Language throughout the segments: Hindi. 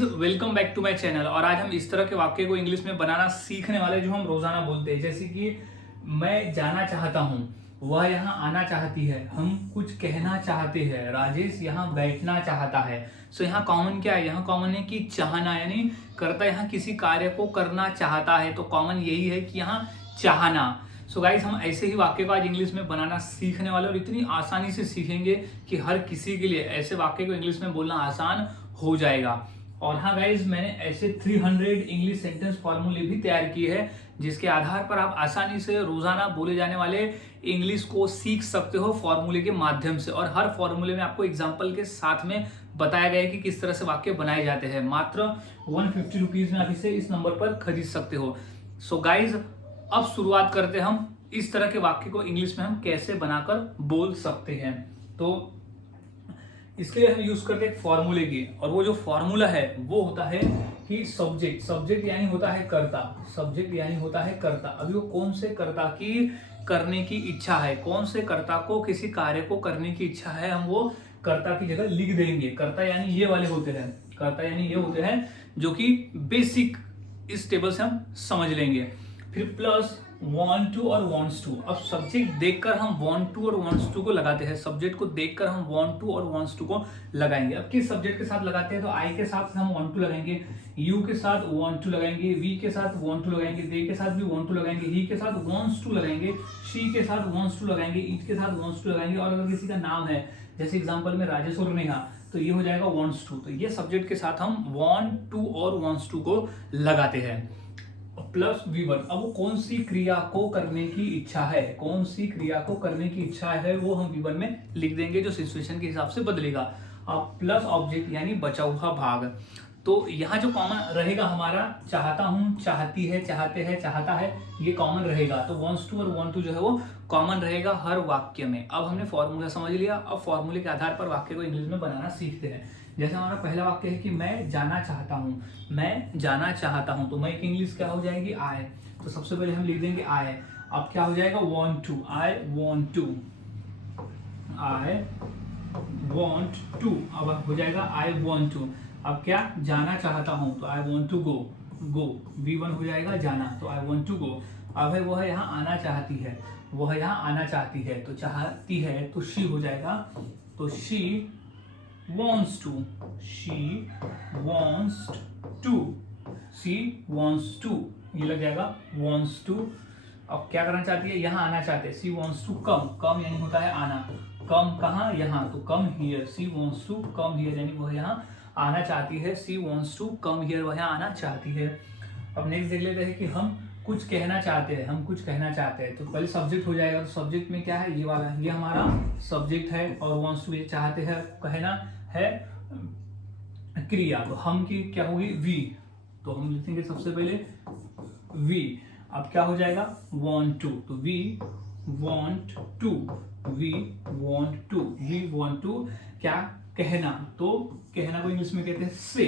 Guys welcome back to my channel. और आज हम इस तरह के वाक्य को इंग्लिश में बनाना सीखने वाले जो हम रोजाना बोलते हैं, जैसे कि मैं जाना चाहता हूँ, वह यहाँ आना चाहती है, हम कुछ कहना चाहते हैं, राजेश यहाँ बैठना चाहता है। सो यहाँ कॉमन क्या है? यहाँ कॉमन है कि चाहना, यानी करता यहाँ किसी कार्य को करना चाहता है, तो कॉमन यही है कि यहाँ चाहना। सो गाइज हम ऐसे ही वाक्य को आज इंग्लिश में बनाना सीखने वाले और इतनी आसानी से सीखेंगे कि हर किसी के लिए ऐसे वाक्य को इंग्लिश में बोलना आसान हो जाएगा। और हाँ गाइज, मैंने ऐसे 300 इंग्लिश सेंटेंस फॉर्मूले भी तैयार किए हैं, जिसके आधार पर आप आसानी से रोजाना बोले जाने वाले इंग्लिश को सीख सकते हो फॉर्मूले के माध्यम से। और हर फॉर्मूले में आपको एग्जाम्पल के साथ में बताया गया है कि किस तरह से वाक्य बनाए जाते हैं। मात्र 150 रुपीज में आप इसे इस नंबर पर खरीद सकते हो। सो गाइज अब शुरुआत करते हैं हम इस तरह के वाक्य को इंग्लिश में हम कैसे बनाकर बोल सकते हैं। तो इसके लिए हम यूज करते हैं फॉर्मूले की, और वो जो फॉर्मूला है वो होता है कि सब्जेक्ट यानी होता है कर्ता, सब्जेक्ट यानी होता है कर्ता। अभी वो कौन से कर्ता की करने की इच्छा है, कौन से कर्ता को किसी कार्य को करने की इच्छा है, हम वो कर्ता की जगह लिख देंगे। कर्ता यानी ये वाले होते हैं, कर्ता यानी ये होते हैं जो कि बेसिक इस टेबल से हम समझ लेंगे। फिर प्लस want to और wants to। अब सब्जेक्ट देखकर हम want to और wants to को लगाते हैं, सब्जेक्ट को देखकर हम want to और wants to को लगाएंगे। अब किस सब्जेक्ट के साथ लगाते हैं? तो I के साथ हम want to लगाएंगे, you के साथ want to लगाएंगे, we के साथ want to लगाएंगे, they के साथ भी want to लगाएंगे, he के साथ wants to लगाएंगे, she के साथ wants to लगाएंगे, it के साथ wants to लगाएंगे। और अगर किसी का नाम है, जैसे एग्जाम्पल में राजेश और नेहा, तो ये हो जाएगा wants to। तो ये सब्जेक्ट के साथ हम want to और wants to को लगाते हैं। Plus V1। अब वो कौन सी क्रिया को करने की इच्छा है, कौन सी क्रिया को करने की इच्छा है, वो हम V1 में लिख देंगे, जो सिचुएशन के हिसाब से बदलेगा। अब प्लस ऑब्जेक्ट यानी बचा हुआ भाग। तो यहाँ जो कॉमन रहेगा हमारा, चाहता हूँ, चाहती है, चाहते हैं, चाहता है, ये कॉमन रहेगा। तो wants to और want to जो है वो कॉमन रहेगा हर वाक्य में। अब हमने फॉर्मूला समझ लिया, अब फॉर्मूले के आधार पर वाक्य को इंग्लिश में बनाना सीखते हैं। जैसे हमारा पहला वाक्य है कि मैं जाना चाहता हूँ, मैं जाना चाहता हूँ, तो मैं की इंग्लिश क्या हो जाएगी? आई। तो सबसे पहले हम लिख देंगे आई। अब क्या हो जाएगा? want to, I want to, I want to। अब हो जाएगा आई want to। अब क्या? जाना चाहता हूँ, तो आई want to go, go। V1 हो जाएगा जाना, तो आई want to go। अब है वो है यहाँ आना चाहती है, वो है यहाँ आना चाहती है, तो चाहती है तो she हो जाएगा, तो she wants to, she wants to, she wants to, ये लग जाएगा wants to। अब क्या करना चाहती है? यहाँ आना चाहते हैं, she wants to come, come यानी होता है आना, come कहाँ? यहाँ, तो come here, she wants to come here यानी वह यहाँ आना चाहती है, she wants to come here, वह यहाँ आना चाहती है। अब नेक्स्ट देख लेते हैं कि हम कुछ कहना चाहते हैं, हम कुछ कहना चाहते हैं। तो पहले सब्जेक्ट हो जाएगा, तो सब्जेक्ट में क्या है? ये वाला, ये हमारा सब्जेक्ट है, और wants to ये चाहते हैं, कहना है क्रिया, तो हम की क्या होगी? वी। तो हम लिखेंगे सबसे पहले वी। अब क्या हो जाएगा? want to, तो we want to, we want to, we want to क्या? कहना। तो कहना को इंग्लिश में कहते हैं से,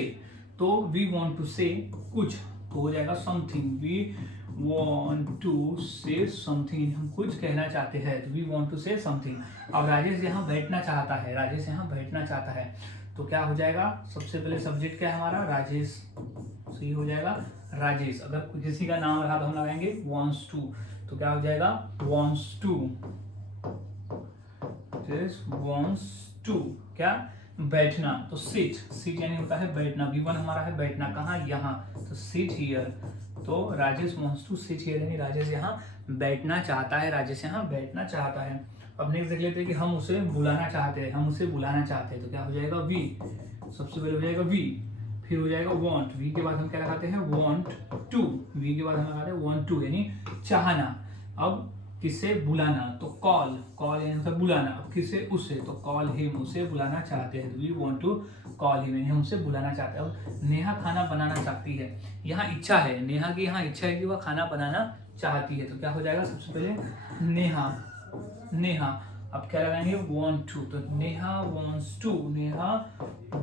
तो वी want to say कुछ, तो हो जाएगा something। We want to say something, हम कुछ कहना चाहते हैं, तो we want to say something। अब राजेश यहाँ बैठना चाहता है, राजेश यहाँ बैठना चाहता है, तो क्या हो जाएगा? सबसे पहले सब्जेक्ट क्या है हमारा? राजेश, तो ये हो जाएगा राजेश। अगर किसी का नाम रहा तो हम लगाएंगे wants to, तो क्या हो जाएगा? wants to, wants to क्या? बैठना, तो sit, sit यानी होता है बैठना। V1 हमारा है बैठना, कहाँ? यहाँ, तो sit here। तो Rajesh wants to sit here यानी राजेश यहाँ बैठना चाहता है, राजेश यहाँ बैठना चाहता है। अब नेक्स्ट देख लेते हैं कि हम उसे बुलाना चाहते हैं, हम उसे बुलाना चाहते हैं, तो क्या हो जाएगा? वी। सबसे पहले हो जाएगा वी, फिर हो जाएगा want, वी के बाद हम क्या लगाते हैं? want to, वी के बाद हम लगाते हैं want to यानी चाहना। अब किसे बुलाना? तो कॉल, कॉल यानी मतलब बुलाना। अब किसे? उसे, तो कॉल हिम, उसे बुलाना चाहते हैं, we want to call him यानी हम उसे बुलाना चाहते हैं। अब नेहा खाना बनाना चाहती है, यहाँ इच्छा है, नेहा की यहाँ इच्छा है कि वह खाना बनाना चाहती है, तो क्या हो जाएगा? सबसे पहले नेहा, नेहा। अब क्या लगाएंगे? want to, तो Neha wants to, Neha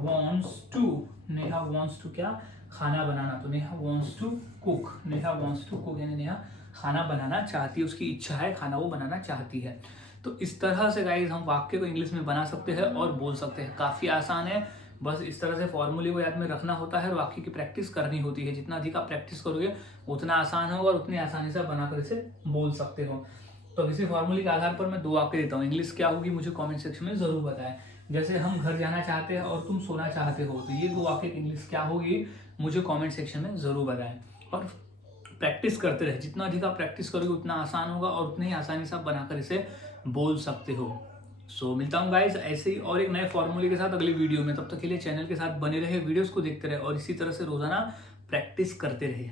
wants to, Neha wants to क्या? खाना बनाना, तो Neha wants to cook, Neha wants to cook यानी नेहा खाना बनाना चाहती है, उसकी इच्छा है, खाना वो बनाना चाहती है। तो इस तरह से गाइज हम वाक्य को इंग्लिश में बना सकते हैं और बोल सकते हैं। काफी आसान है, बस इस तरह से फॉर्मूले को याद में रखना होता है और वाक्य की प्रैक्टिस करनी होती है। जितना अधिक आप प्रैक्टिस करोगे उतना आसान होगा और उतनी आसानी से बनाकर इसे बोल सकते हो। तो इसी फॉर्मूले के आधार पर मैं 2 वाक्य देता हूँ। इंग्लिश क्या होगी मुझे कमेंट सेक्शन में जरूर बताएं। जैसे हम घर जाना चाहते हैं और तुम सोना चाहते हो, तो ये 2 वाक्य की इंग्लिश क्या होगी मुझे कमेंट सेक्शन में जरूर बताएं। और प्रैक्टिस करते रहे, जितना अधिक आप प्रैक्टिस करोगे उतना आसान होगा और उतनी ही आसानी से आप बनाकर इसे बोल सकते हो। सो मिलता हूँ गाइज ऐसे ही और एक नए फॉर्मूले के साथ अगली वीडियो में। तब तक के लिए चैनल के साथ बने रहे, वीडियोस को देखते रहे और इसी तरह से रोजाना प्रैक्टिस करते रहे।